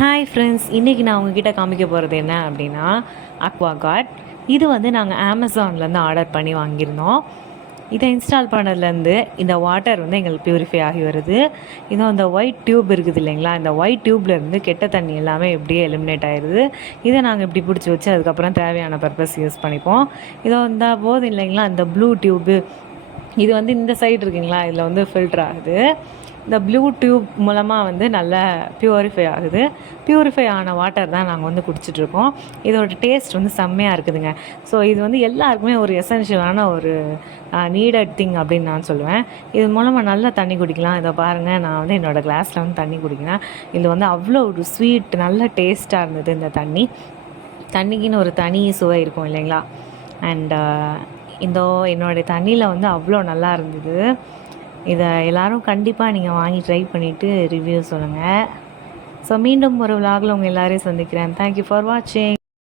Hi friends, இன்றைக்கி நான் உங்ககிட்ட காமிக்க போகிறது என்ன அப்படின்னா அக்வா கார்ட். இது வந்து நாங்கள் அமேசான்லேருந்து ஆர்டர் பண்ணி வாங்கியிருந்தோம். இதை இன்ஸ்டால் பண்ணதுலேருந்து இந்த வாட்டர் வந்து எங்களுக்கு ப்யூரிஃபை ஆகி வருது. இன்னும் அந்த ஒயிட் டியூப் இருக்குது இல்லைங்களா, இந்த ஒயிட் டியூப்லேருந்து கெட்ட தண்ணி எல்லாமே எப்படியே எலிமினேட் ஆயிடுது. இதை நாங்கள் இப்படி பிடிச்சி வச்சு அதுக்கப்புறம் தேவையான பர்பஸ் யூஸ் பண்ணிப்போம். இதோ இந்த போது இல்லைங்களா, இந்த ப்ளூ டியூப்பு இது வந்து இந்த சைடு இருக்குங்களா, இதில் வந்து ஃபில்டர் ஆகுது. இந்த ப்ளூ டியூப் மூலமாக வந்து நல்லா ப்யூரிஃபை ஆகுது. ப்யூரிஃபை ஆன வாட்டர் தான் நாங்கள் வந்து குடிச்சிட்ருக்கோம். இதோட டேஸ்ட் வந்து செம்மையாக இருக்குதுங்க. ஸோ இது வந்து எல்லாருக்குமே ஒரு எசென்ஷியலான ஒரு நீடட் திங் அப்படின்னு நான் சொல்லுவேன். இது மூலமாக நல்லா தண்ணி குடிக்கலாம். இதை பாருங்கள், நான் வந்து என்னோடய கிளாஸில் வந்து தண்ணி குடிக்கிறேன். இது வந்து அவ்வளோ ஒரு ஸ்வீட், நல்ல டேஸ்ட்டாக இருந்தது. இந்த தண்ணிக்குன்னு ஒரு தனி சுவை இருக்கும் இல்லைங்களா. அண்ட் என்னோடய தண்ணியில் வந்து அவ்வளோ நல்லா இருந்தது. இதை எல்லோரும் கண்டிப்பாக நீங்கள் வாங்கி ட்ரை பண்ணிவிட்டு ரிவ்யூ சொல்லுங்கள். ஸோ மீண்டும் ஒரு விலாகில் உங்கள் எல்லோரையும் சந்திக்கிறேன். தேங்க்யூ ஃபார் வாட்சிங்.